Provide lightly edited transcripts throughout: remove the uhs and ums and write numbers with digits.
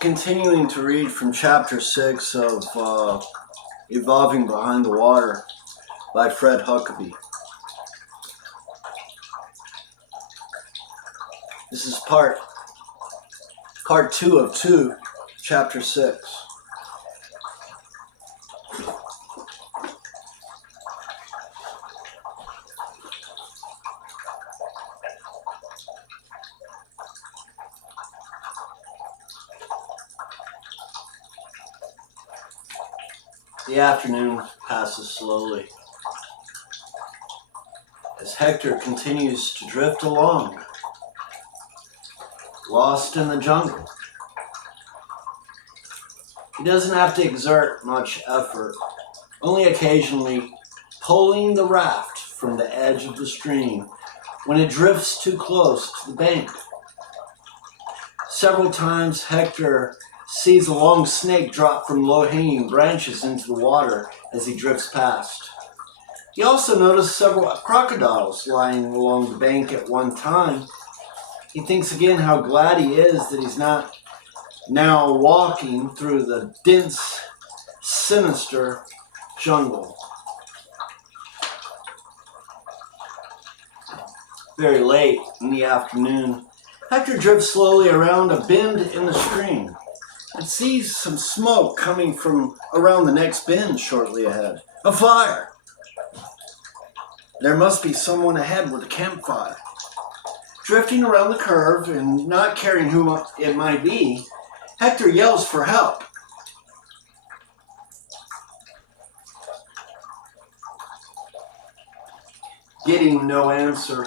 Continuing to read from chapter 6 of Evolving Behind the Water by Fred Huckabee. This is part 2 of 2, chapter 6. The afternoon passes slowly as Hector continues to drift along, lost in the jungle. He doesn't have to exert much effort, only occasionally pulling the raft from the edge of the stream when it drifts too close to the bank. Several times Hector sees a long snake drop from low-hanging branches into the water as he drifts past. He also noticed several crocodiles lying along the bank at one time. He thinks again how glad he is that he's not now walking through the dense, sinister jungle. Very late in the afternoon, Hector drifts slowly around a bend in the stream and sees some smoke coming from around the next bend shortly ahead. A fire! There must be someone ahead with a campfire. Drifting around the curve and not caring who it might be, Hector yells for help. Getting no answer,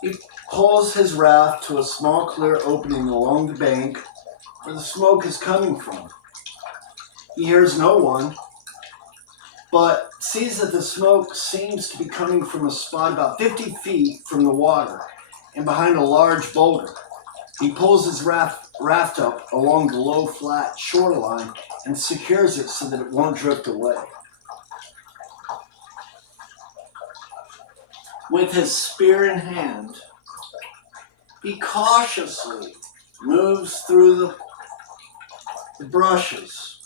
he pulls his raft to a small clear opening along the bank where the smoke is coming from. He hears no one, but sees that the smoke seems to be coming from a spot about 50 feet from the water and behind a large boulder. He pulls his raft up along the low, flat shoreline and secures it so that it won't drift away. With his spear in hand, he cautiously moves through the brushes,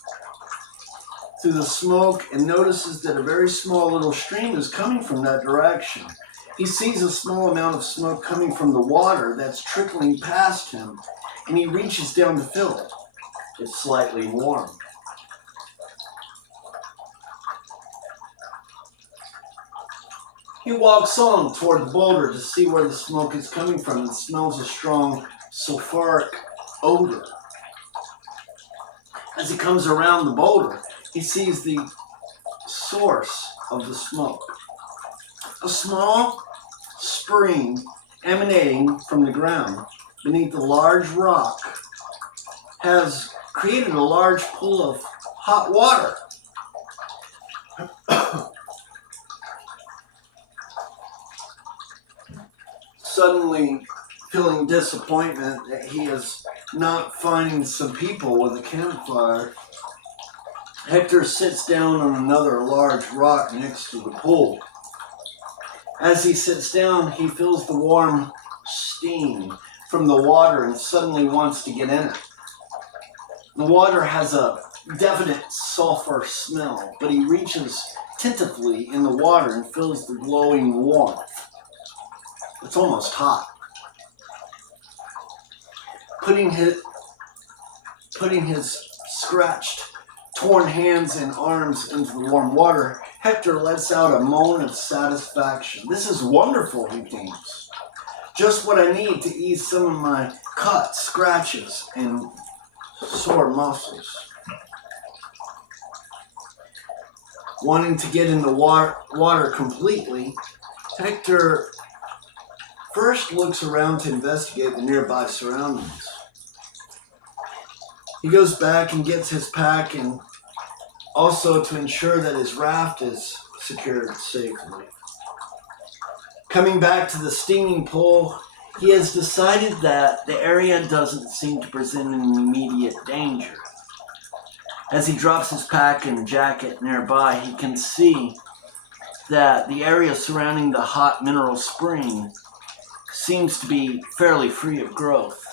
through the smoke, and notices that a very small little stream is coming from that direction. He sees a small amount of smoke coming from the water that's trickling past him, and he reaches down to fill it. It's slightly warm. He walks on toward the boulder to see where the smoke is coming from and smells a strong sulfuric odor. As he comes around the boulder, he sees the source of the smoke. A small spring emanating from the ground beneath a large rock has created a large pool of hot water. Suddenly feeling disappointment that he is not finding some people with a campfire, Hector sits down on another large rock next to the pool. As he sits down, he feels the warm steam from the water and suddenly wants to get in it. The water has a definite sulfur smell, but he reaches tentatively in the water and feels the glowing warmth. It's almost hot. Putting his scratched, torn hands and arms into the warm water, Hector lets out a moan of satisfaction. This is wonderful, he thinks. Just what I need to ease some of my cuts, scratches, and sore muscles. Wanting to get in the water completely, Hector first looks around to investigate the nearby surroundings. He goes back and gets his pack and also to ensure that his raft is secured safely. Coming back to the steaming pool, he has decided that the area doesn't seem to present an immediate danger. As he drops his pack and jacket nearby, he can see that the area surrounding the hot mineral spring seems to be fairly free of growth.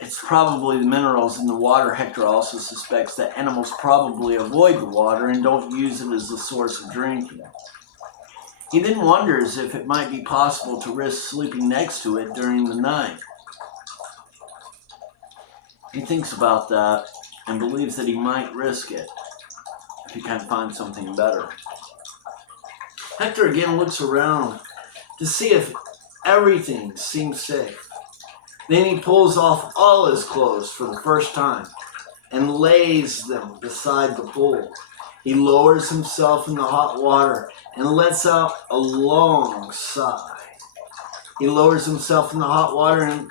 It's probably the minerals in the water. Hector also suspects that animals probably avoid the water and don't use it as a source of drinking. He then wonders if it might be possible to risk sleeping next to it during the night. He thinks about that and believes that he might risk it if he can't find something better. Hector again looks around to see if everything seems safe. Then he pulls off all his clothes for the first time and lays them beside the pool. He lowers himself in the hot water and lets out a long sigh. He lowers himself in the hot water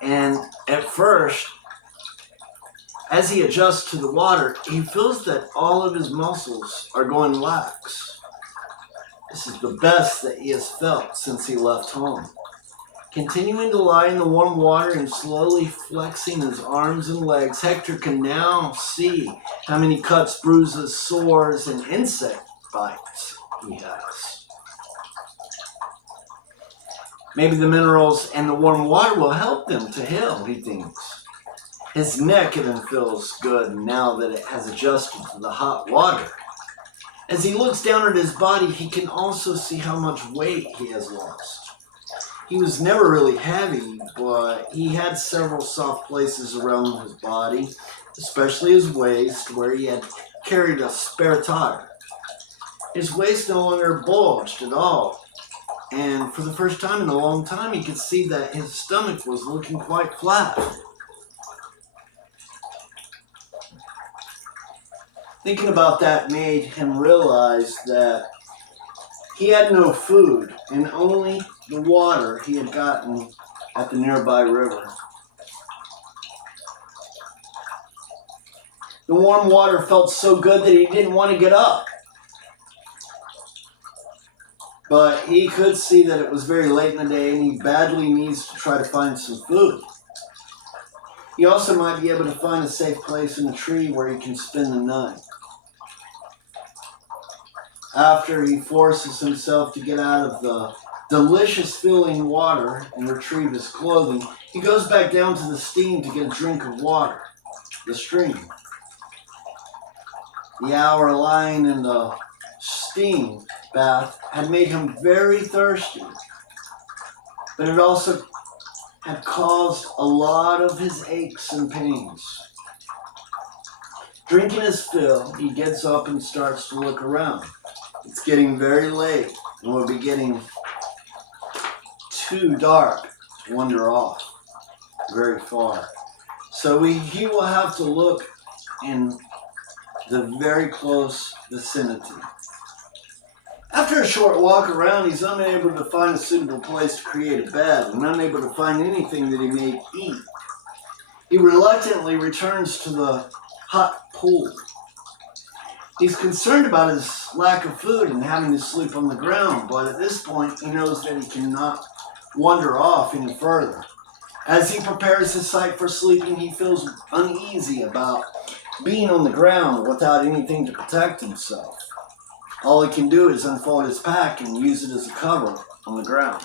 and at first, as he adjusts to the water, he feels that all of his muscles are going lax. This is the best that he has felt since he left home. Continuing to lie in the warm water and slowly flexing his arms and legs, Hector can now see how many cuts, bruises, sores, and insect bites he has. Maybe the minerals and the warm water will help him to heal, he thinks. His neck even feels good now that it has adjusted to the hot water. As he looks down at his body, he can also see how much weight he has lost. He was never really heavy, but he had several soft places around his body, especially his waist, where he had carried a spare tire. His waist no longer bulged at all, and for the first time in a long time, he could see that his stomach was looking quite flat. Thinking about that made him realize that he had no food and only the water he had gotten at the nearby river. The warm water felt so good that he didn't want to get up. But he could see that it was very late in the day and he badly needs to try to find some food. He also might be able to find a safe place in a tree where he can spend the night. After he forces himself to get out of the delicious feeling water and retrieve his clothing, he goes back down to the stream to get a drink of water. The stream. The hour lying in the steam bath had made him very thirsty, but it also had caused a lot of his aches and pains. Drinking his fill, he gets up and starts to look around. It's getting very late and will be getting too dark to wander off very far. So he will have to look in the very close vicinity. After a short walk around, he's unable to find a suitable place to create a bed and unable to find anything that he may eat. He reluctantly returns to the hot pool. He's concerned about his lack of food and having to sleep on the ground, but at this point he knows that he cannot wander off any further. As he prepares his site for sleeping, he feels uneasy about being on the ground without anything to protect himself. All he can do is unfold his pack and use it as a cover on the ground.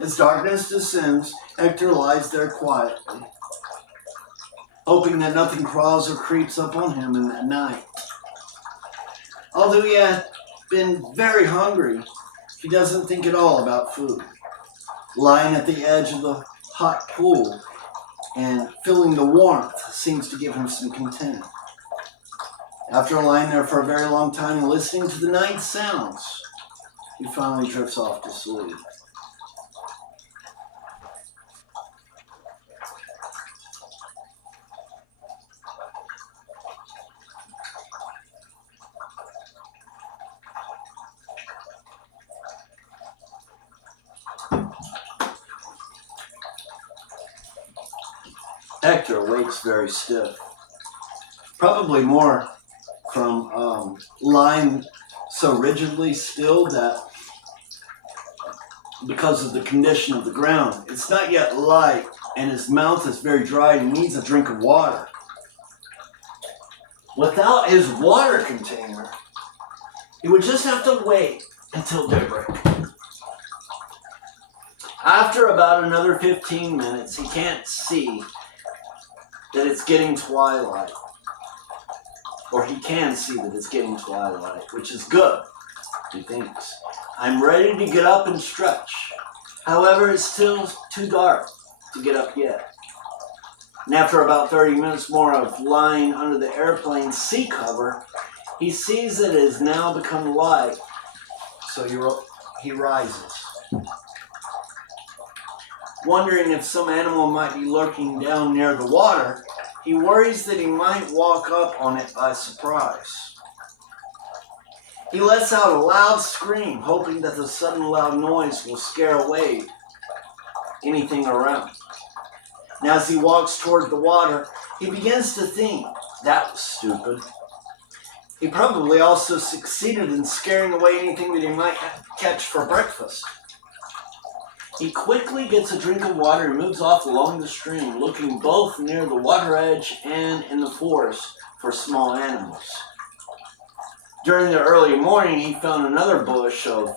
As darkness descends, Hector lies there quietly, hoping that nothing crawls or creeps up on him in that night. Although he had been very hungry, he doesn't think at all about food. Lying at the edge of the hot pool and feeling the warmth seems to give him some content. After lying there for a very long time and listening to the night sounds, he finally drifts off to sleep. Hector wakes very stiff, probably more from lying so rigidly still that because of the condition of the ground, it's not yet light and his mouth is very dry and he needs a drink of water. Without his water container, he would just have to wait until daybreak. After about another 15 minutes, he can't see that it's getting twilight. Or he can see that it's getting twilight, which is good, he thinks. I'm ready to get up and stretch. However, it's still too dark to get up yet. And after about 30 minutes more of lying under the airplane's seat cover, he sees that it has now become light, so he rises. Wondering if some animal might be lurking down near the water, he worries that he might walk up on it by surprise. He lets out a loud scream, hoping that the sudden loud noise will scare away anything around. And as he walks toward the water, he begins to think, that was stupid. He probably also succeeded in scaring away anything that he might catch for breakfast. He quickly gets a drink of water and moves off along the stream, looking both near the water edge and in the forest for small animals. During the early morning, he found another bush of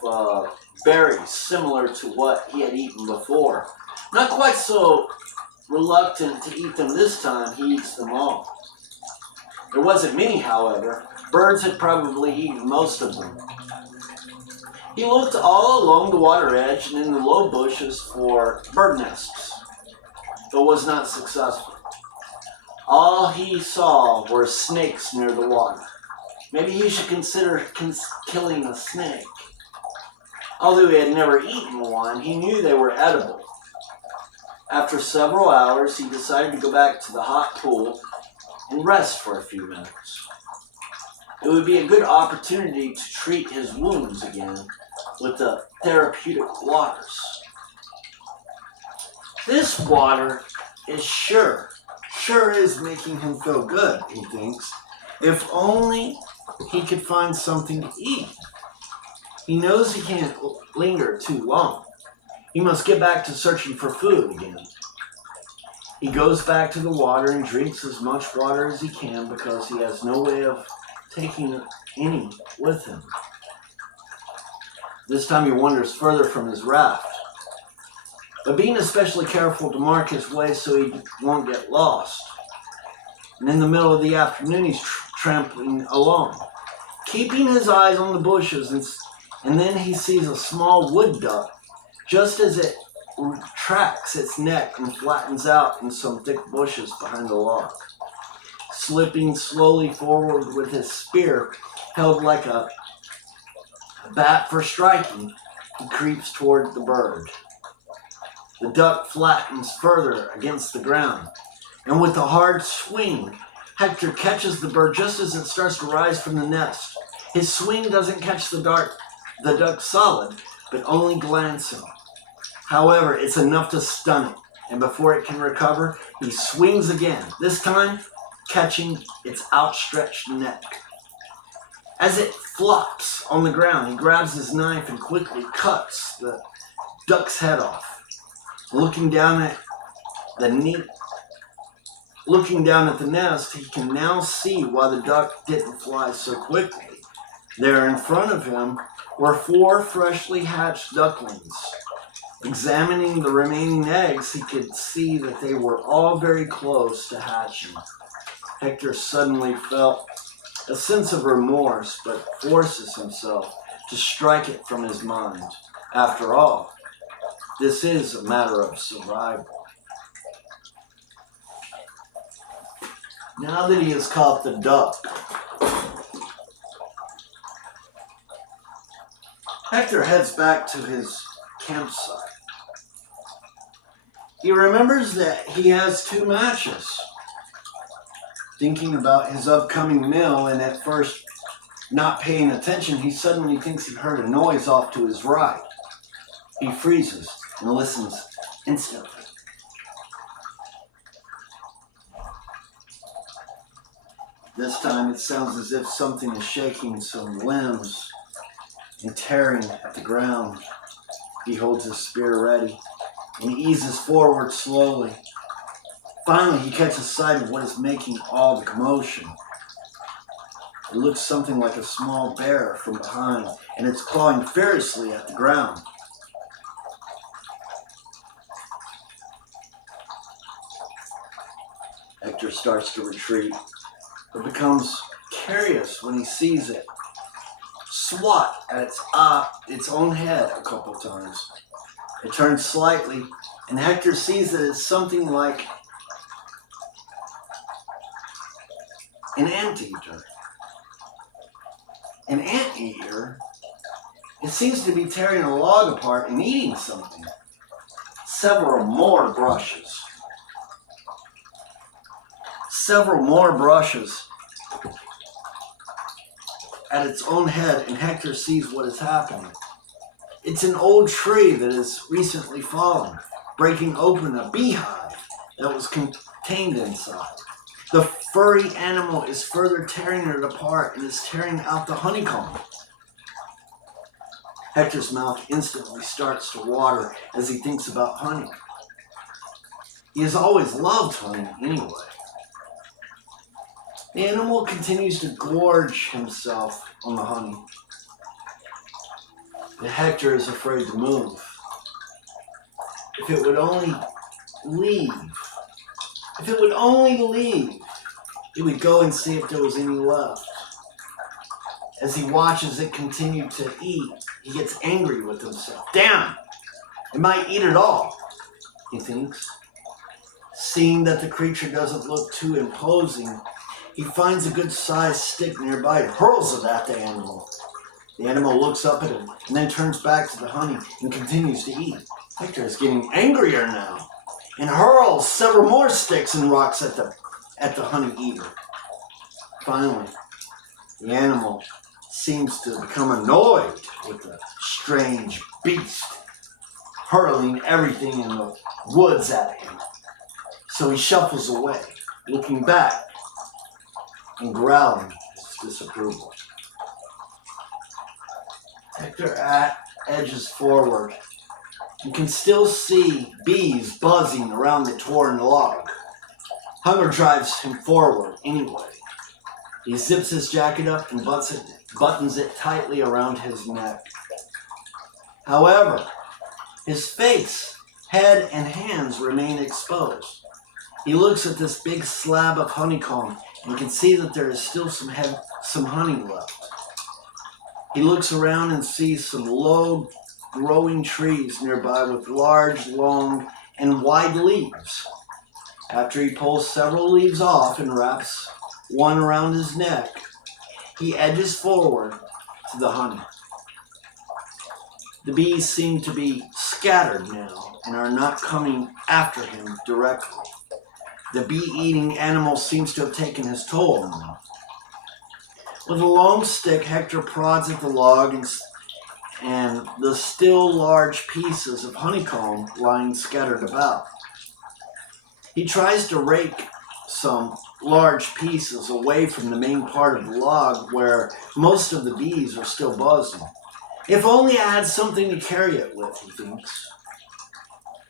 berries similar to what he had eaten before. Not quite so reluctant to eat them this time, he eats them all. There wasn't many, however. Birds had probably eaten most of them. He looked all along the water edge and in the low bushes for bird nests, but was not successful. All he saw were snakes near the water. Maybe he should consider killing a snake. Although he had never eaten one, he knew they were edible. After several hours, he decided to go back to the hot pool and rest for a few minutes. It would be a good opportunity to treat his wounds again with the therapeutic waters. This water is sure is making him feel good, he thinks. If only he could find something to eat. He knows he can't linger too long. He must get back to searching for food again. He goes back to the water and drinks as much water as he can because he has no way of taking any with him. This time he wanders further from his raft, but being especially careful to mark his way so he won't get lost. And in the middle of the afternoon, he's trampling along, keeping his eyes on the bushes, and then he sees a small wood duck just as it retracts its neck and flattens out in some thick bushes behind the log. Slipping slowly forward with his spear held like a bat for striking, he creeps toward the bird. The duck flattens further against the ground, and with a hard swing, Hector catches the bird just as it starts to rise from the nest. His swing doesn't catch the duck solid, but only glancing. However, it's enough to stun it, and before it can recover, he swings again, this time catching its outstretched neck. As it flops on the ground, he grabs his knife and quickly cuts the duck's head off. Looking down at the nest, he can now see why the duck didn't fly so quickly. There in front of him were 4 freshly hatched ducklings. Examining the remaining eggs, he could see that they were all very close to hatching. Hector suddenly felt a sense of remorse, but forces himself to strike it from his mind. After all, this is a matter of survival. Now that he has caught the duck, Hector heads back to his campsite. He remembers that he has 2 matches. Thinking about his upcoming meal, and at first not paying attention, he suddenly thinks he heard a noise off to his right. He freezes and listens instantly. This time it sounds as if something is shaking some limbs and tearing at the ground. He holds his spear ready and eases forward slowly. Finally, he catches sight of what is making all the commotion. It looks something like a small bear from behind, and it's clawing furiously at the ground. Hector starts to retreat, but becomes curious when he sees it swat at its own head a couple times. It turns slightly, and Hector sees that it's something like an anteater. An anteater? It seems to be tearing a log apart and eating something. Several more brushes at its own head, and Hector sees what is happening. It's an old tree that has recently fallen, breaking open a beehive that was contained inside. The furry animal is further tearing it apart and is tearing out the honeycomb. Hector's mouth instantly starts to water as he thinks about honey. He has always loved honey anyway. The animal continues to gorge himself on the honey. But Hector is afraid to move. If it would only leave, he would go and see if there was any left. As he watches it continue to eat, he gets angry with himself. Damn! It might eat it all, he thinks. Seeing that the creature doesn't look too imposing, he finds a good-sized stick nearby and hurls it at the animal. The animal looks up at him and then turns back to the honey and continues to eat. Hector is getting angrier now and hurls several more sticks and rocks at the honey eater. Finally, the animal seems to become annoyed with the strange beast hurling everything in the woods at him. So he shuffles away, looking back and growling his disapproval. Hector edges forward. You can still see bees buzzing around the torn log. Hunger drives him forward anyway. He zips his jacket up and buttons it tightly around his neck. However, his face, head, and hands remain exposed. He looks at this big slab of honeycomb and can see that there is still some honey left. He looks around and sees some low-growing trees nearby with large, long, and wide leaves. After he pulls several leaves off and wraps one around his neck, he edges forward to the honey. The bees seem to be scattered now and are not coming after him directly. The bee-eating animal seems to have taken his toll on him. With a long stick, Hector prods at the log and the still large pieces of honeycomb lying scattered about. He tries to rake some large pieces away from the main part of the log where most of the bees are still buzzing. If only I had something to carry it with, he thinks.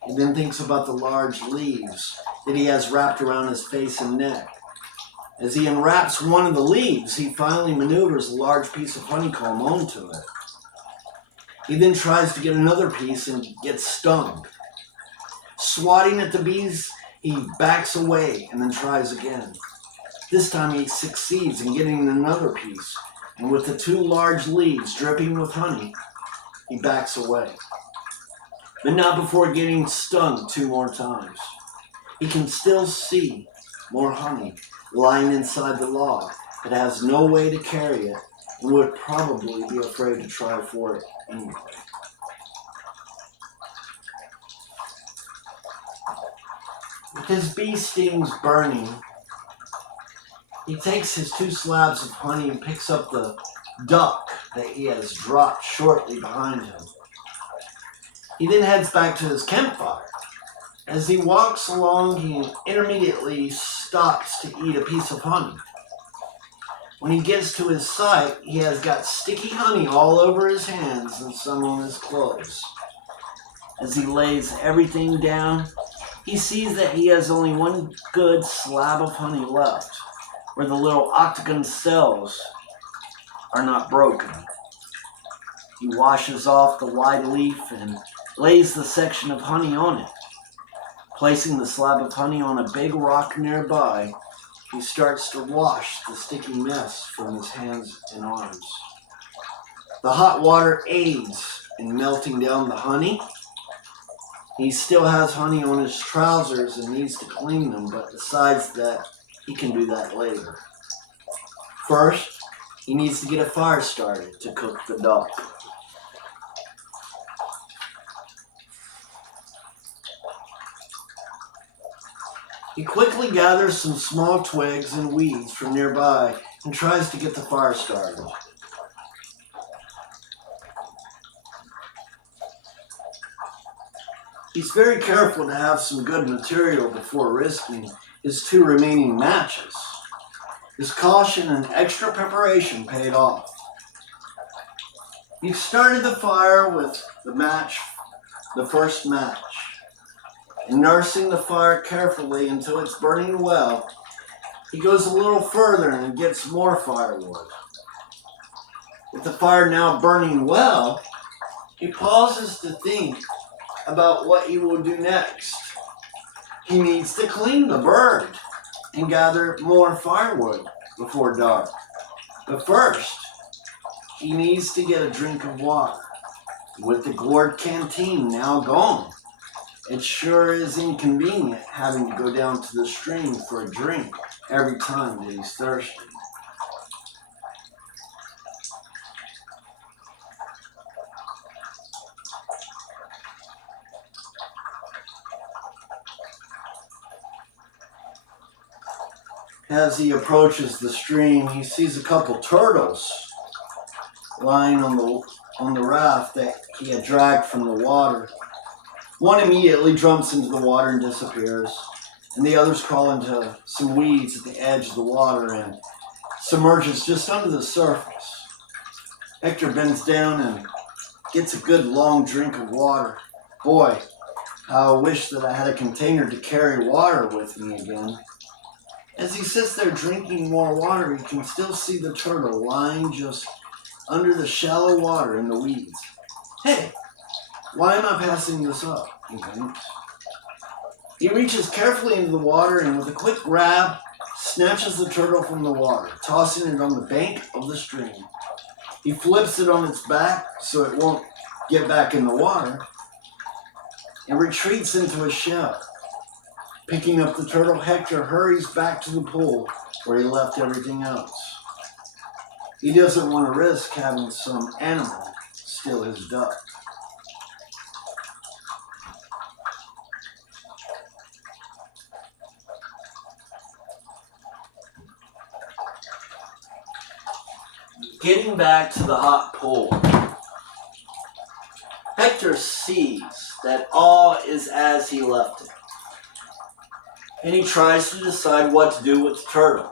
He then thinks about the large leaves that he has wrapped around his face and neck. As he unwraps one of the leaves, he finally maneuvers a large piece of honeycomb onto it. He then tries to get another piece and gets stung. Swatting at the bees, he backs away and then tries again. This time he succeeds in getting another piece, and with the two large leaves dripping with honey, he backs away. But not before getting stung 2 more times. He can still see more honey lying inside the log, but has no way to carry it and would probably be afraid to try for it anyway. With his bee stings burning, he takes his 2 slabs of honey and picks up the duck that he has dropped shortly behind him. He then heads back to his campfire. As he walks along, he intermittently stops to eat a piece of honey. When he gets to his site, he has got sticky honey all over his hands and some on his clothes. As he lays everything down, he sees that he has only one good slab of honey left, where the little octagon cells are not broken. He washes off the wide leaf and lays the section of honey on it, Placing the slab of honey on a big rock nearby, he starts to wash the sticky mess from his hands and arms. The hot water aids in melting down the honey. He still has honey on his trousers and needs to clean them, but decides that he can do that later. First, he needs to get a fire started to cook the dough. He quickly gathers some small twigs and weeds from nearby and tries to get the fire started. He's very careful to have some good material before risking his 2 remaining matches. His caution and extra preparation paid off. He started the fire with the first match. And nursing the fire carefully until it's burning well, he goes a little further and gets more firewood. With the fire now burning well, he pauses to think about what he will do next. He needs to clean the bird and gather more firewood before dark. But first, he needs to get a drink of water. With the gourd canteen now gone, it sure is inconvenient having to go down to the stream for a drink every time that he's thirsty. As he approaches the stream, he sees a couple turtles lying on the raft that he had dragged from the water. One immediately jumps into the water and disappears, and the others crawl into some weeds at the edge of the water and submerges just under the surface. Hector bends down and gets a good long drink of water. Boy, how I wish that I had a container to carry water with me again. As he sits there drinking more water, he can still see the turtle lying just under the shallow water in the weeds. Hey, why am I passing this up? He thinks. He reaches carefully into the water and with a quick grab, snatches the turtle from the water, tossing it on the bank of the stream. He flips it on its back so it won't get back in the water and retreats into a shell. Picking up the turtle, Hector hurries back to the pool where he left everything else. He doesn't want to risk having some animal steal his duck. Getting back to the hot pool, Hector sees that all is as he left it, and he tries to decide what to do with the turtle.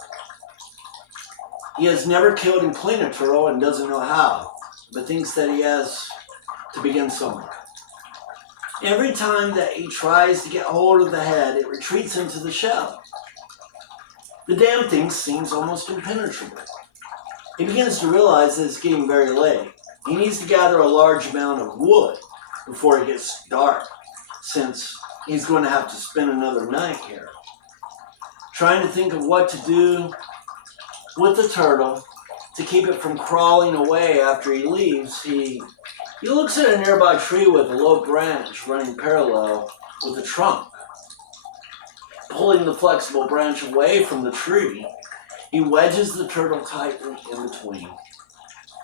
He has never killed and cleaned a turtle and doesn't know how, but thinks that he has to begin somewhere. Every time that he tries to get hold of the head, it retreats into the shell. The damn thing seems almost impenetrable. He begins to realize that it's getting very late. He needs to gather a large amount of wood before it gets dark, since he's going to have to spend another night here. Trying to think of what to do with the turtle to keep it from crawling away after he leaves, he looks at a nearby tree with a low branch running parallel with the trunk. Pulling the flexible branch away from the tree, he wedges the turtle tightly in between.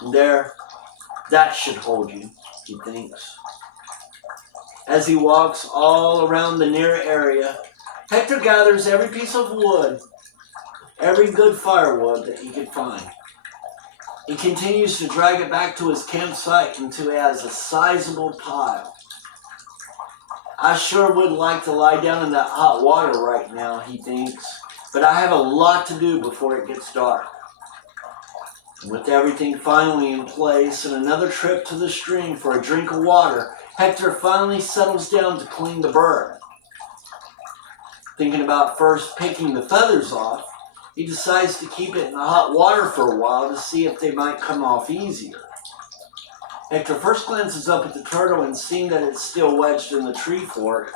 And there, that should hold you, he thinks. As he walks all around the near area, Hector gathers every piece of wood, every good firewood that he could find. He continues to drag it back to his campsite until he has a sizable pile. I sure would like to lie down in that hot water right now, he thinks, but I have a lot to do before it gets dark. And with everything finally in place and another trip to the stream for a drink of water, Hector finally settles down to clean the bird. Thinking about first picking the feathers off, he decides to keep it in the hot water for a while to see if they might come off easier. Hector first glances up at the turtle and seeing that it's still wedged in the tree fork,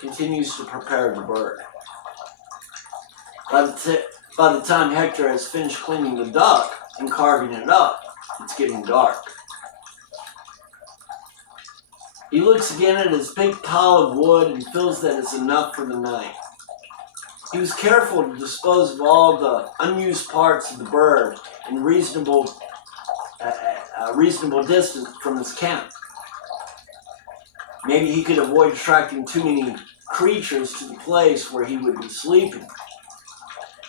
continues to prepare the bird. By the time Hector has finished cleaning the duck and carving it up, it's getting dark. He looks again at his big pile of wood and feels that it's enough for the night. He was careful to dispose of all the unused parts of the bird in reasonable distance from his camp. Maybe he could avoid attracting too many creatures to the place where he would be sleeping.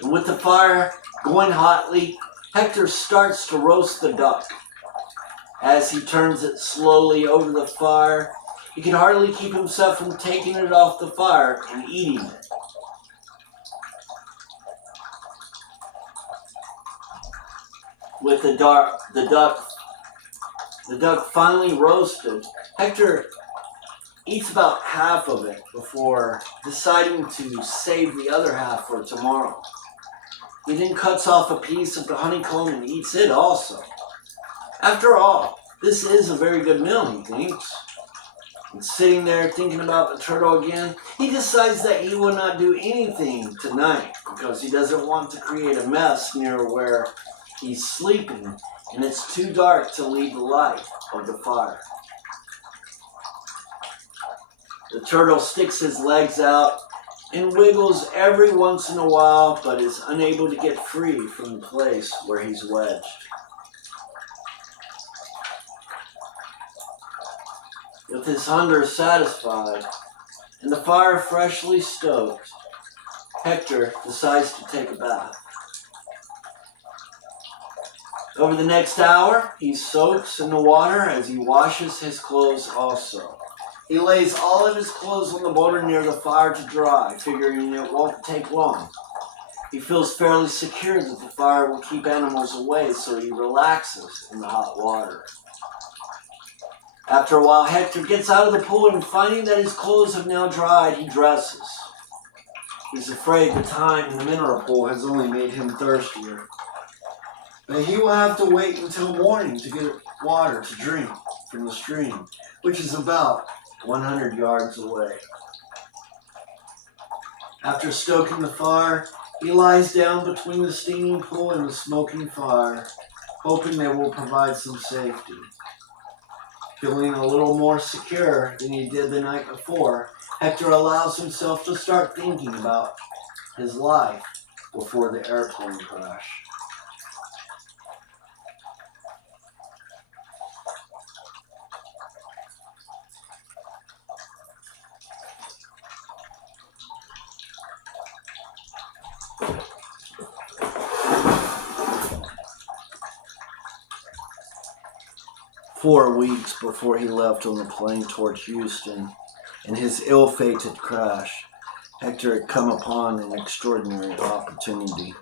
And with the fire going hotly, Hector starts to roast the duck. As he turns it slowly over the fire, he can hardly keep himself from taking it off the fire and eating it. With the duck finally roasted, Hector eats about half of it before deciding to save the other half for tomorrow. He then cuts off a piece of the honeycomb and eats it also. After all, this is a very good meal, he thinks. And sitting there thinking about the turtle again, he decides that he will not do anything tonight because he doesn't want to create a mess near where he's sleeping, and it's too dark to lead the light of the fire. The turtle sticks his legs out and wiggles every once in a while, but is unable to get free from the place where he's wedged. With his hunger satisfied and the fire freshly stoked, Hector decides to take a bath. Over the next hour, he soaks in the water as he washes his clothes also. He lays all of his clothes on the boulder near the fire to dry, figuring it won't take long. He feels fairly secure that the fire will keep animals away, so he relaxes in the hot water. After a while, Hector gets out of the pool and finding that his clothes have now dried, he dresses. He's afraid the time in the mineral pool has only made him thirstier. But he will have to wait until morning to get water to drink from the stream, which is about 100 yards away. After stoking the fire, he lies down between the steaming pool and the smoking fire, hoping they will provide some safety. Feeling a little more secure than he did the night before, Hector allows himself to start thinking about his life before the airplane crash. "4 weeks before he left on the plane toward Houston and his ill-fated crash, Hector had come upon an extraordinary opportunity.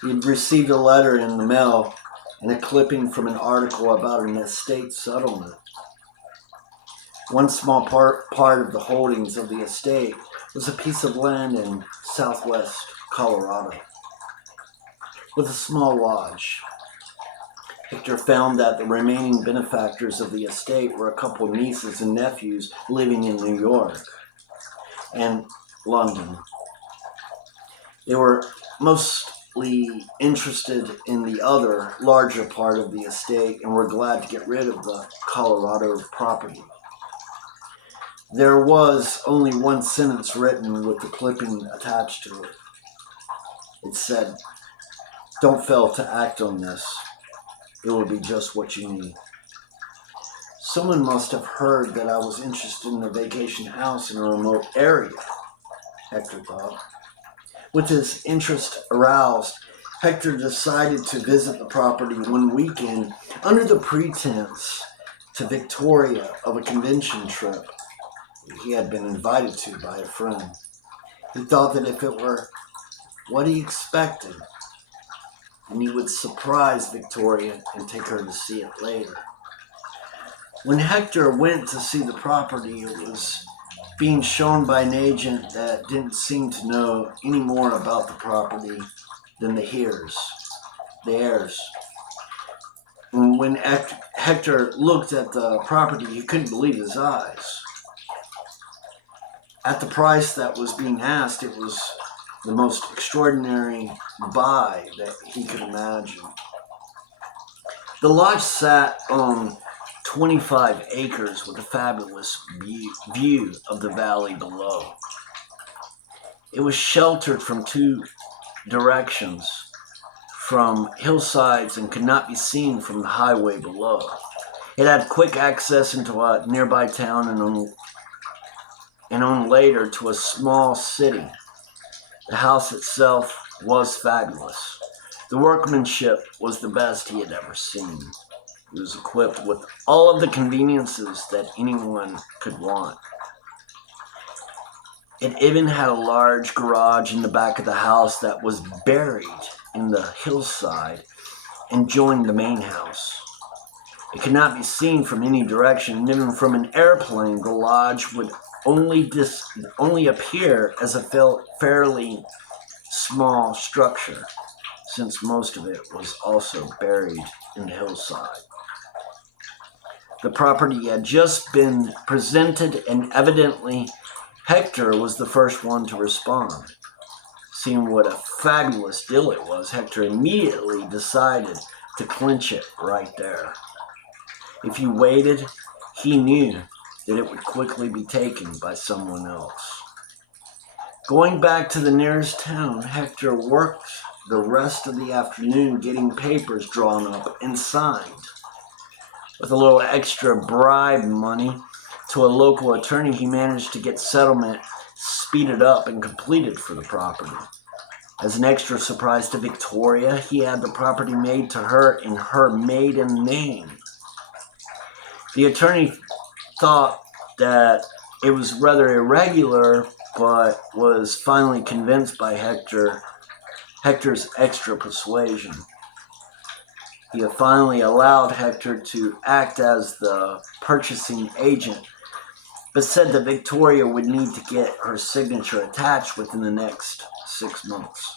He had received a letter in the mail and a clipping from an article about an estate settlement. One small part of the holdings of the estate was a piece of land in southwest Colorado with a small lodge. Hector found that the remaining benefactors of the estate were a couple of nieces and nephews living in New York and London. They were mostly interested in the other, larger part of the estate and were glad to get rid of the Colorado property. There was only one sentence written with the clipping attached to it. It said, "Don't fail to act on this. It will be just what you need." Someone must have heard that I was interested in a vacation house in a remote area, Hector thought. With his interest aroused, Hector decided to visit the property one weekend under the pretense to Victoria of a convention trip he had been invited to by a friend. He thought that if it were what he expected, and he would surprise Victoria and take her to see it later. When Hector went to see the property, it was being shown by an agent that didn't seem to know any more about the property than the heirs. And when Hector looked at the property, he couldn't believe his eyes. at the price that was being asked, it was the most extraordinary buy that he could imagine. The lodge sat on 25 acres with a fabulous view of the valley below. It was sheltered from two directions from hillsides and could not be seen from the highway below. It had quick access into a nearby town and on later to a small city. The house itself was fabulous. The workmanship was the best he had ever seen. It was equipped with all of the conveniences that anyone could want. It even had a large garage in the back of the house that was buried in the hillside and joined the main house. It could not be seen from any direction, and even from an airplane, the lodge would only appear as a fairly small structure, since most of it was also buried in the hillside. The property had just been presented, and evidently Hector was the first one to respond. Seeing what a fabulous deal it was, Hector immediately decided to clinch it right there. If he waited, he knew that it would quickly be taken by someone else. Going back to the nearest town, Hector worked the rest of the afternoon getting papers drawn up and signed. With a little extra bribe money to a local attorney, he managed to get settlement speeded up and completed for the property. As an extra surprise to Victoria, he had the property made to her in her maiden name. The attorney thought that it was rather irregular, but was finally convinced by Hector's extra persuasion. He had finally allowed Hector to act as the purchasing agent, but said that Victoria would need to get her signature attached within the next 6 months.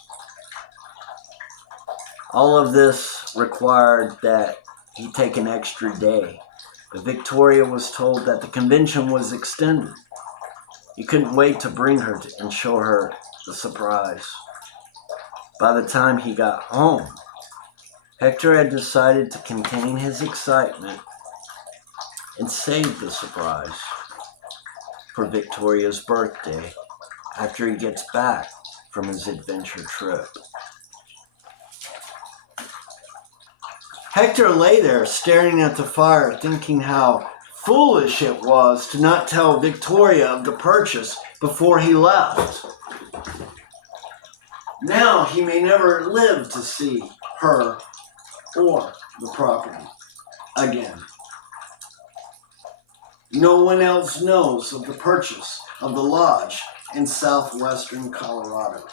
All of this required that he take an extra day, but Victoria was told that the convention was extended. He couldn't wait to bring her and show her the surprise. By the time he got home, Hector had decided to contain his excitement and save the surprise for Victoria's birthday after he gets back from his adventure trip. Hector lay there staring at the fire, thinking how foolish it was to not tell Victoria of the purchase before he left. Now he may never live to see her or the property again. No one else knows of the purchase of the lodge in southwestern Colorado.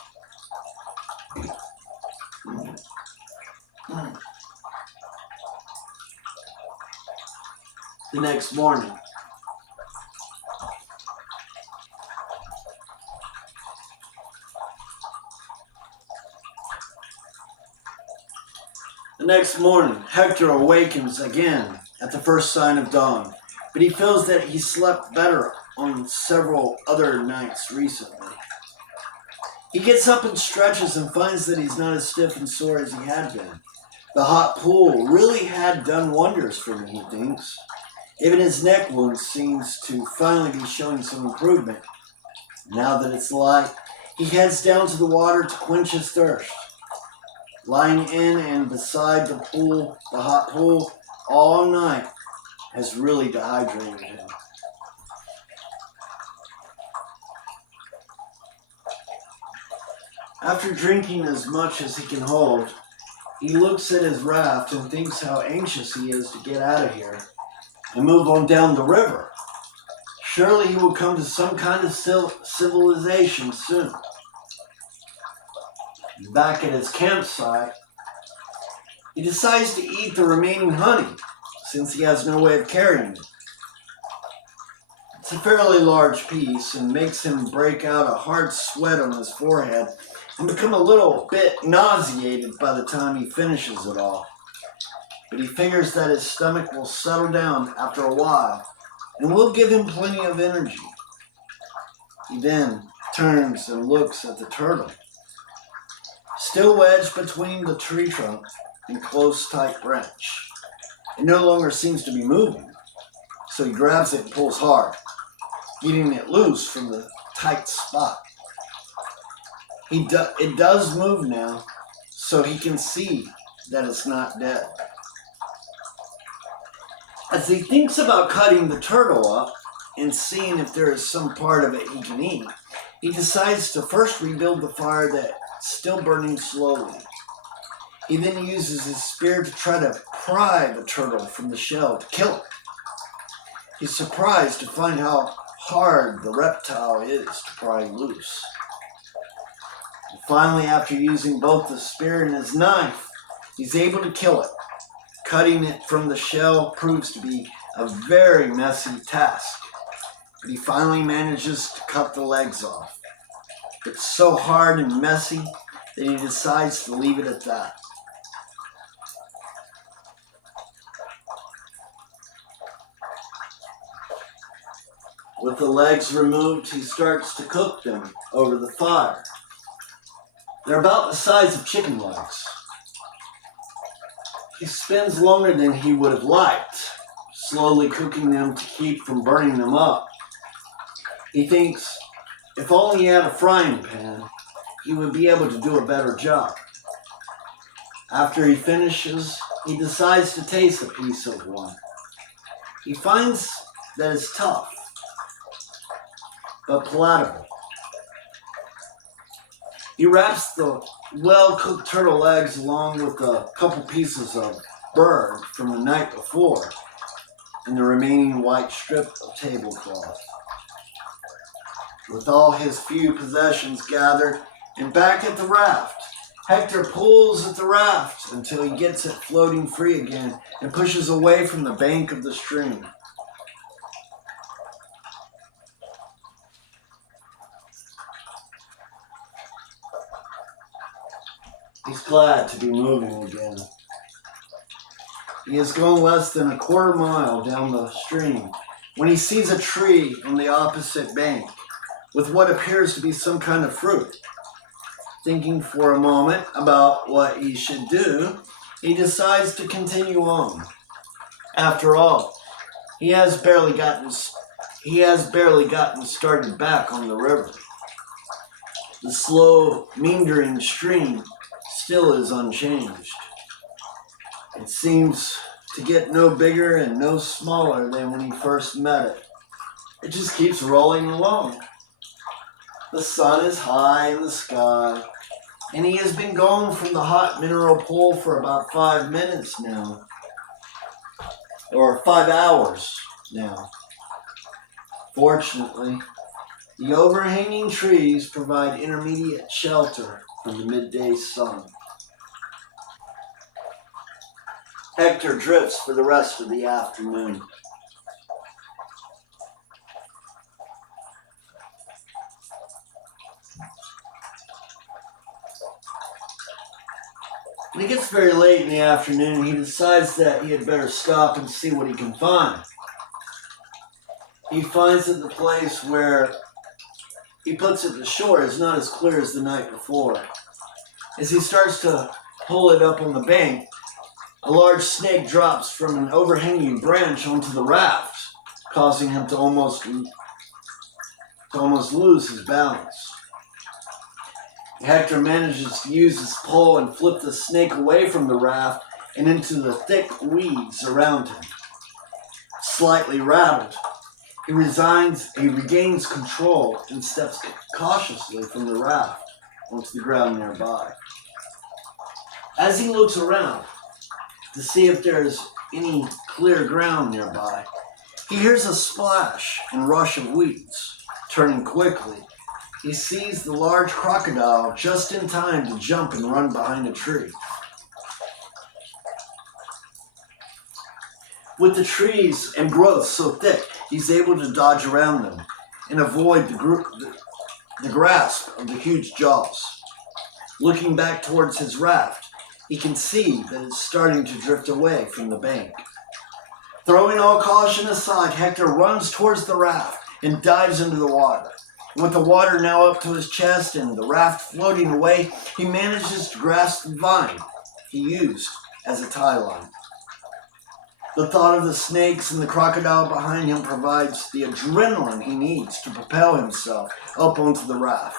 The next morning, Hector awakens again at the first sign of dawn, but he feels that he slept better on several other nights recently. He gets up and stretches and finds that he's not as stiff and sore as he had been. The hot pool really had done wonders for him, he thinks. Even his neck wound seems to finally be showing some improvement. Now that it's light, he heads down to the water to quench his thirst. Lying in and beside the hot pool, all night has really dehydrated him. After drinking as much as he can hold, he looks at his raft and thinks how anxious he is to get out of here and move on down the river. Surely he will come to some kind of civilization soon. Back at his campsite, he decides to eat the remaining honey, since he has no way of carrying it. It's a fairly large piece and makes him break out a hard sweat on his forehead and become a little bit nauseated by the time he finishes it all. But he figures that his stomach will settle down after a while and will give him plenty of energy. He then turns and looks at the turtle, still wedged between the tree trunk and close, tight branch. It no longer seems to be moving, so he grabs it and pulls hard, getting it loose from the tight spot. It does move now, so he can see that it's not dead. As he thinks about cutting the turtle up and seeing if there is some part of it he can eat, he decides to first rebuild the fire that's still burning slowly. He then uses his spear to try to pry the turtle from the shell to kill it. He's surprised to find how hard the reptile is to pry loose. And finally, after using both the spear and his knife, he's able to kill it. Cutting it from the shell proves to be a very messy task, but he finally manages to cut the legs off. It's so hard and messy that he decides to leave it at that. With the legs removed, he starts to cook them over the fire. They're about the size of chicken legs. He spends longer than he would have liked, slowly cooking them to keep from burning them up. He thinks if only he had a frying pan, he would be able to do a better job. After he finishes, he decides to taste a piece of one. He finds that it's tough, but palatable. He wraps the well-cooked turtle legs along with a couple pieces of bird from the night before and the remaining white strip of tablecloth. With all his few possessions gathered and back at the raft, Hector pulls at the raft until he gets it floating free again and pushes away from the bank of the stream. He's glad to be moving again. He has gone less than a quarter mile down the stream when he sees a tree on the opposite bank with what appears to be some kind of fruit. Thinking for a moment about what he should do, he decides to continue on. After all, he has barely gotten started back on the river. The slow, meandering stream still is unchanged. It seems to get no bigger and no smaller than when he first met it. It just keeps rolling along. The sun is high in the sky, and he has been gone from the hot mineral pool for about 5 minutes now. Or 5 hours now. Fortunately, the overhanging trees provide intermediate shelter from the midday sun. Hector drifts for the rest of the afternoon. When it gets very late in the afternoon, he decides that he had better stop and see what he can find. He finds that the place where he puts it to shore is not as clear as the night before. As he starts to pull it up on the bank, a large snake drops from an overhanging branch onto the raft, causing him to almost lose his balance. Hector manages to use his pole and flip the snake away from the raft and into the thick weeds around him. Slightly rattled, he regains control and steps cautiously from the raft onto the ground nearby. As he looks around to see if there's any clear ground nearby, he hears a splash and rush of weeds. Turning quickly, he sees the large crocodile just in time to jump and run behind a tree. With the trees and growth so thick, he's able to dodge around them and avoid the grasp of the huge jaws. Looking back towards his raft, he can see that it's starting to drift away from the bank. Throwing all caution aside, Hector runs towards the raft and dives into the water. With the water now up to his chest and the raft floating away, he manages to grasp the vine he used as a tie line. The thought of the snakes and the crocodile behind him provides the adrenaline he needs to propel himself up onto the raft.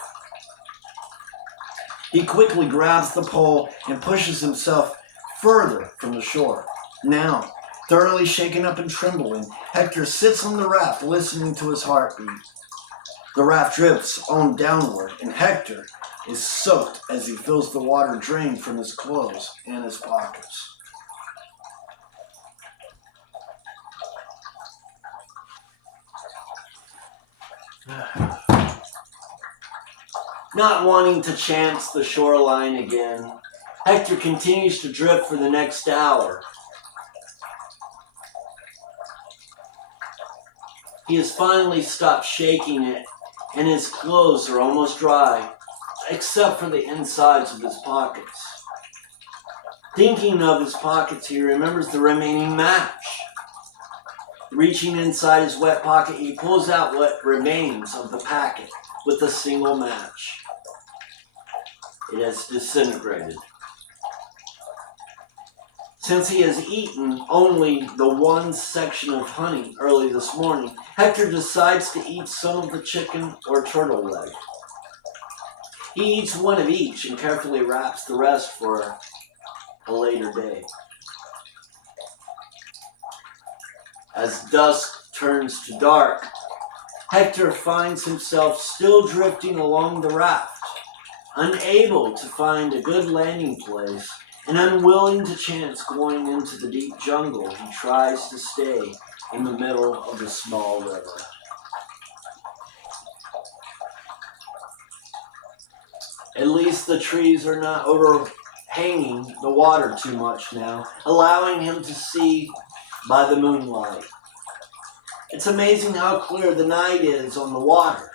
He quickly grabs the pole and pushes himself further from the shore. Now, thoroughly shaken up and trembling, Hector sits on the raft listening to his heartbeat. The raft drifts on downward, and Hector is soaked as he feels the water drain from his clothes and his pockets. Not wanting to chance the shoreline again, Hector continues to drift for the next hour. He has finally stopped shaking it, and his clothes are almost dry, except for the insides of his pockets. Thinking of his pockets, he remembers the remaining match. Reaching inside his wet pocket, he pulls out what remains of the packet with a single match. It has disintegrated. Since he has eaten only the one section of honey early this morning, Hector decides to eat some of the chicken or turtle leg. He eats one of each and carefully wraps the rest for a later day. As dusk turns to dark, Hector finds himself still drifting along the raft, unable to find a good landing place and unwilling to chance going into the deep jungle. He tries to stay in the middle of the small river. At least the trees are not overhanging the water too much now, allowing him to see by the moonlight. It's amazing how clear the night is on the water.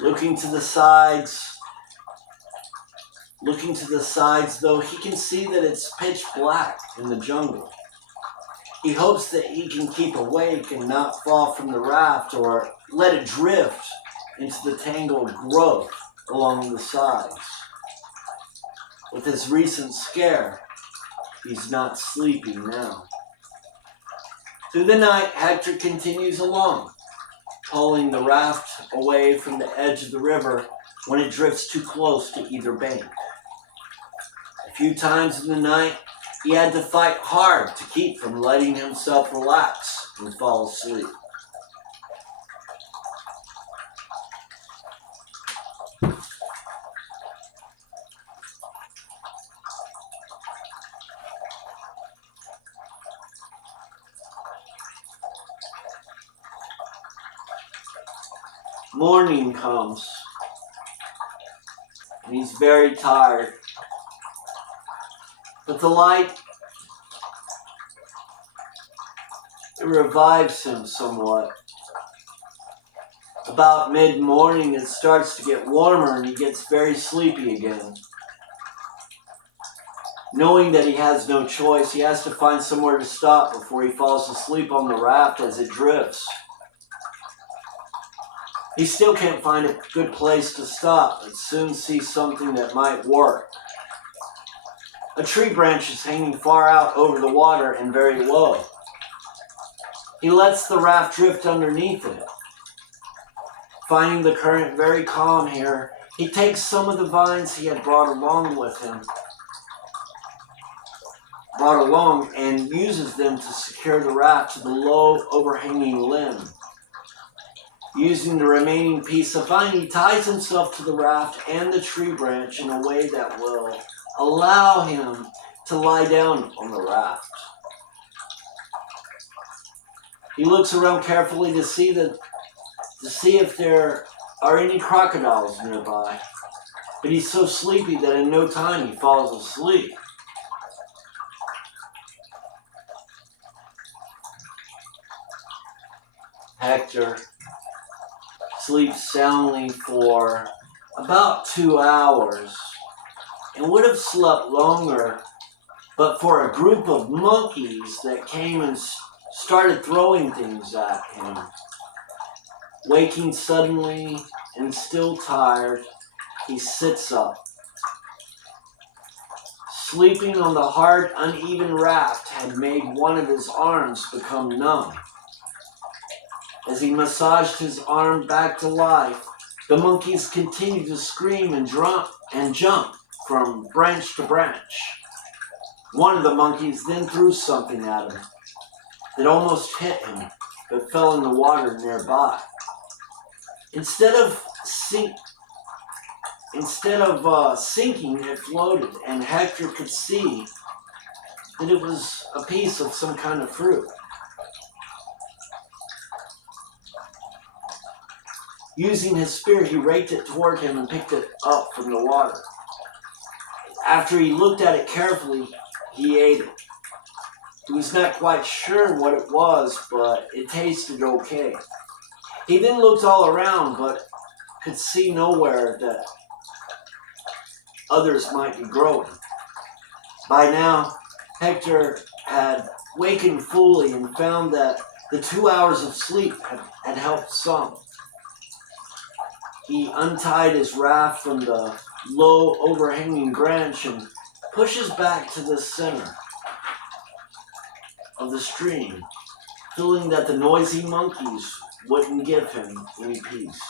Looking to the sides, though, he can see that it's pitch black in the jungle. He hopes that he can keep awake and not fall from the raft or let it drift into the tangled growth along the sides. With his recent scare, he's not sleeping now. Through the night, Hector continues along, pulling the raft away from the edge of the river when it drifts too close to either bank. A few times in the night, he had to fight hard to keep from letting himself relax and fall asleep. Morning comes, and he's very tired. But the light, it revives him somewhat. About mid-morning, it starts to get warmer, and he gets very sleepy again. Knowing that he has no choice, he has to find somewhere to stop before he falls asleep on the raft as it drifts. He still can't find a good place to stop, but soon sees something that might work. A tree branch is hanging far out over the water and very low. He lets the raft drift underneath it. Finding the current very calm here, he takes some of the vines he had brought along and uses them to secure the raft to the low overhanging limb. Using the remaining piece of vine, he ties himself to the raft and the tree branch in a way that will allow him to lie down on the raft. He looks around carefully to see if there are any crocodiles nearby, but he's so sleepy that in no time he falls asleep. Hector sleeps soundly for about 2 hours and would have slept longer but for a group of monkeys that came and started throwing things at him. Waking suddenly and still tired, he sits up. Sleeping on the hard, uneven raft had made one of his arms become numb. As he massaged his arm back to life, the monkeys continued to scream and jump from branch to branch. One of the monkeys then threw something at him that almost hit him, but fell in the water nearby. Instead of sinking, it floated, and Hector could see that it was a piece of some kind of fruit. Using his spear, he raked it toward him and picked it up from the water. After he looked at it carefully, he ate it. He was not quite sure what it was, but it tasted okay. He then looked all around, but could see nowhere that others might be growing. By now, Hector had wakened fully and found that the 2 hours of sleep had helped some. He untied his raft from the low overhanging branch and pushes back to the center of the stream, feeling that the noisy monkeys wouldn't give him any peace.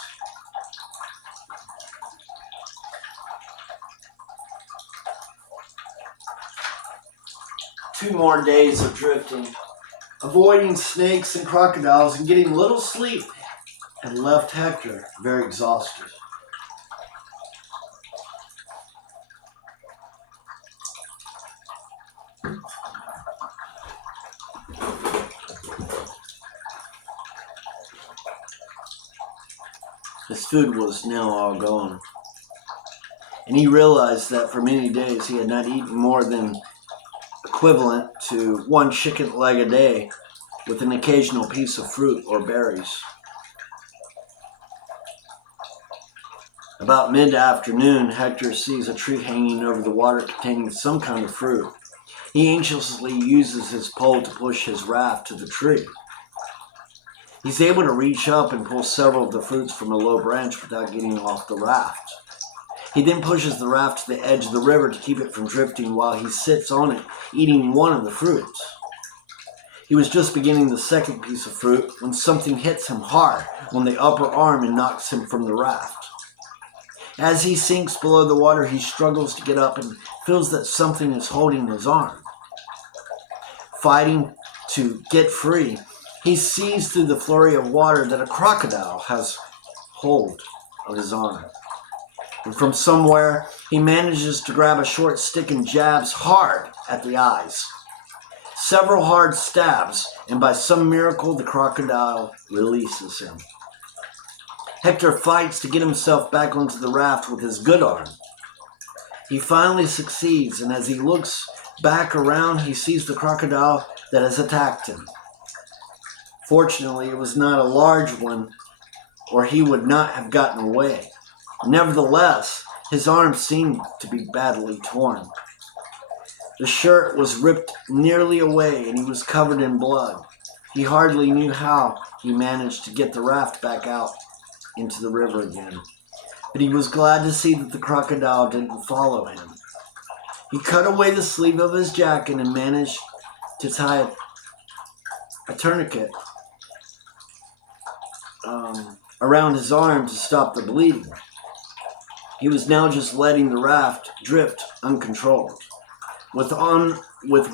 Two more days of drifting, avoiding snakes and crocodiles and getting little sleep, had left Hector very exhausted. His food was now all gone, and he realized that for many days he had not eaten more than equivalent to one chicken leg a day, with an occasional piece of fruit or berries. About mid-afternoon, Hector sees a tree hanging over the water containing some kind of fruit. He anxiously uses his pole to push his raft to the tree. He's able to reach up and pull several of the fruits from a low branch without getting off the raft. He then pushes the raft to the edge of the river to keep it from drifting while he sits on it, eating one of the fruits. He was just beginning the second piece of fruit when something hits him hard on the upper arm and knocks him from the raft. As he sinks below the water, he struggles to get up and feels that something is holding his arm. Fighting to get free, he sees through the flurry of water that a crocodile has hold of his arm. And from somewhere, he manages to grab a short stick and jabs hard at the eyes. Several hard stabs, and by some miracle, the crocodile releases him. Hector fights to get himself back onto the raft with his good arm. He finally succeeds, and as he looks back around, he sees the crocodile that has attacked him. Fortunately, it was not a large one, or he would not have gotten away. Nevertheless, his arm seemed to be badly torn. The shirt was ripped nearly away, and he was covered in blood. He hardly knew how he managed to get the raft back out into the river again, but he was glad to see that the crocodile didn't follow him. He cut away the sleeve of his jacket and managed to tie a tourniquet around his arm to stop the bleeding. He was now just letting the raft drift uncontrolled. With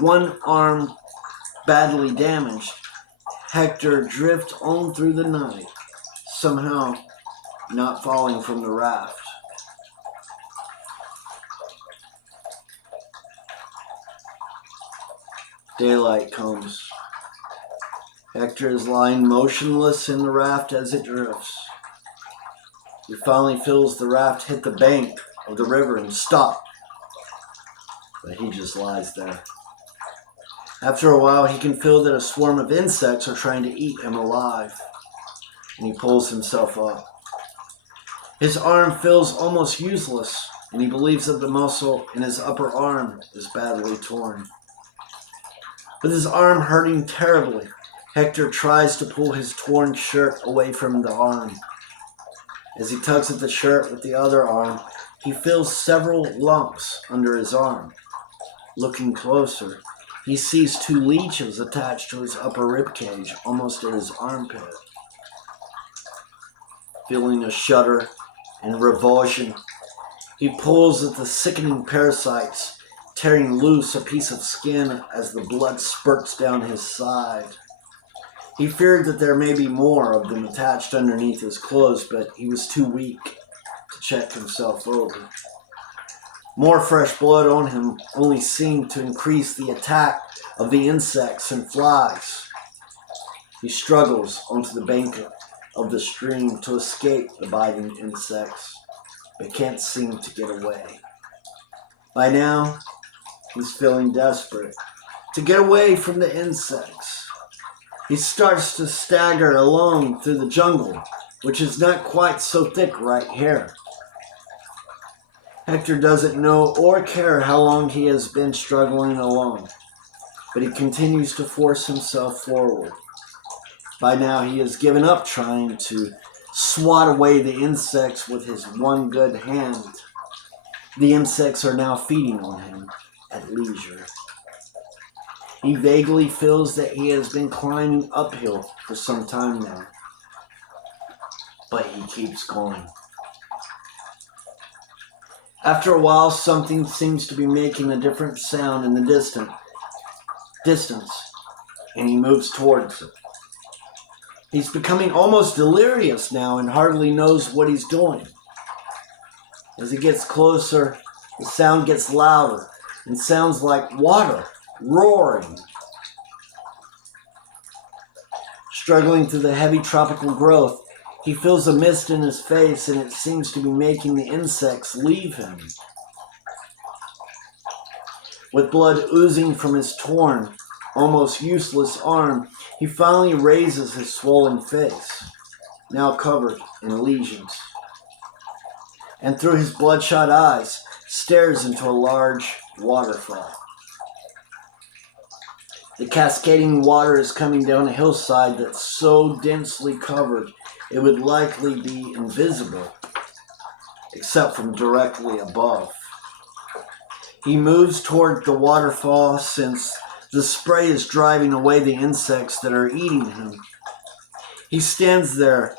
one arm badly damaged, Hector drifted on through the night, somehow not falling from the raft. Daylight comes. Hector is lying motionless in the raft as it drifts. He finally feels the raft hit the bank of the river and stop. But he just lies there. After a while, he can feel that a swarm of insects are trying to eat him alive, and he pulls himself up. His arm feels almost useless, and he believes that the muscle in his upper arm is badly torn. With his arm hurting terribly, Hector tries to pull his torn shirt away from the arm. As he tugs at the shirt with the other arm, he feels several lumps under his arm. Looking closer, he sees 2 leeches attached to his upper rib cage, almost at his armpit. Feeling a shudder and revulsion, he pulls at the sickening parasites, tearing loose a piece of skin as the blood spurts down his side. He feared that there may be more of them attached underneath his clothes, but he was too weak to check himself over. More fresh blood on him only seemed to increase the attack of the insects and flies. He struggles onto the bank of the stream to escape the biting insects, but can't seem to get away. By now, he's feeling desperate to get away from the insects. He starts to stagger along through the jungle, which is not quite so thick right here. Hector doesn't know or care how long he has been struggling along, but he continues to force himself forward. By now, he has given up trying to swat away the insects with his one good hand. The insects are now feeding on him at leisure. He vaguely feels that he has been climbing uphill for some time now, but he keeps going. After a while, something seems to be making a different sound in the distance, and he moves towards it. He's becoming almost delirious now and hardly knows what he's doing. As he gets closer, the sound gets louder and sounds like water roaring. Struggling through the heavy tropical growth, he feels a mist in his face, and it seems to be making the insects leave him. With blood oozing from his torn, almost useless arm, he finally raises his swollen face, now covered in lesions, and through his bloodshot eyes, stares into a large waterfall. The cascading water is coming down a hillside that's so densely covered it would likely be invisible, except from directly above. He moves toward the waterfall since the spray is driving away the insects that are eating him. He stands there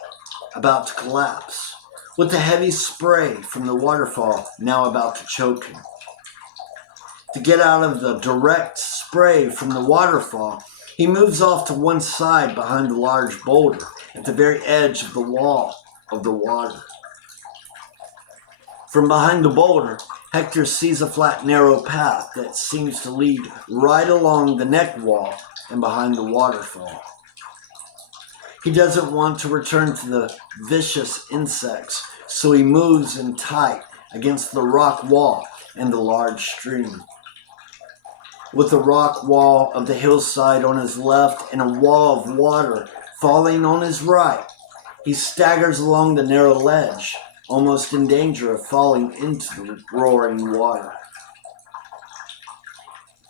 about to collapse, with the heavy spray from the waterfall now about to choke him. To get out of the direct spray from the waterfall, he moves off to one side behind the large boulder at the very edge of the wall of the water. From behind the boulder, Hector sees a flat, narrow path that seems to lead right along the neck wall and behind the waterfall. He doesn't want to return to the vicious insects, so he moves in tight against the rock wall and the large stream. With the rock wall of the hillside on his left and a wall of water falling on his right, he staggers along the narrow ledge, almost in danger of falling into the roaring water.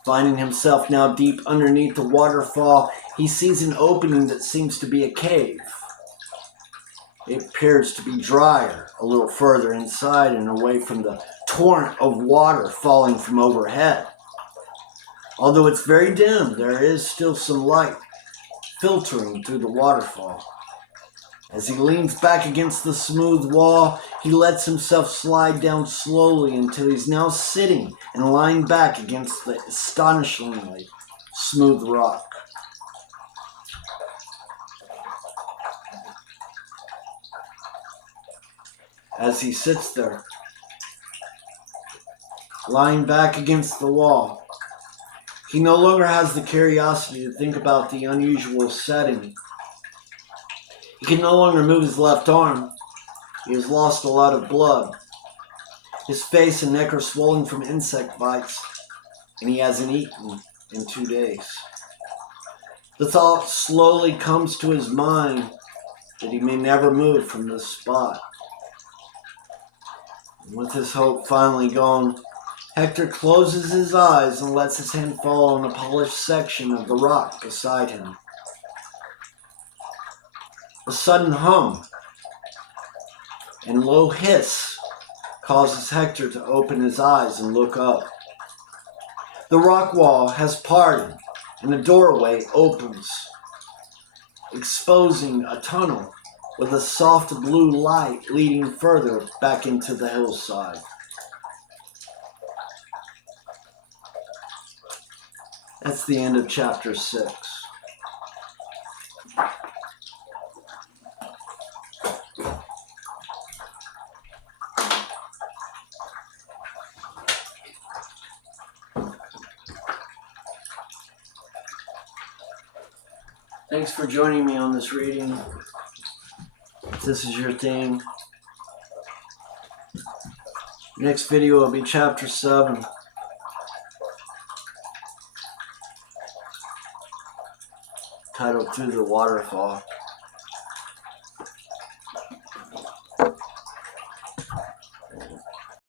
Finding himself now deep underneath the waterfall, he sees an opening that seems to be a cave. It appears to be drier a little further inside and away from the torrent of water falling from overhead. Although it's very dim, there is still some light filtering through the waterfall. As he leans back against the smooth wall, he lets himself slide down slowly until he's now sitting and lying back against the astonishingly smooth rock. As he sits there, lying back against the wall, he no longer has the curiosity to think about the unusual setting. He can no longer move his left arm. He has lost a lot of blood. His face and neck are swollen from insect bites, and he hasn't eaten in 2 days. The thought slowly comes to his mind that he may never move from this spot. And with his hope finally gone, Hector closes his eyes and lets his hand fall on a polished section of the rock beside him. A sudden hum and low hiss causes Hector to open his eyes and look up. The rock wall has parted and a doorway opens, exposing a tunnel with a soft blue light leading further back into the hillside. That's the end of chapter 6. Thanks for joining me on this reading. If this is your thing, next video will be chapter 7. Titled Through the Waterfall.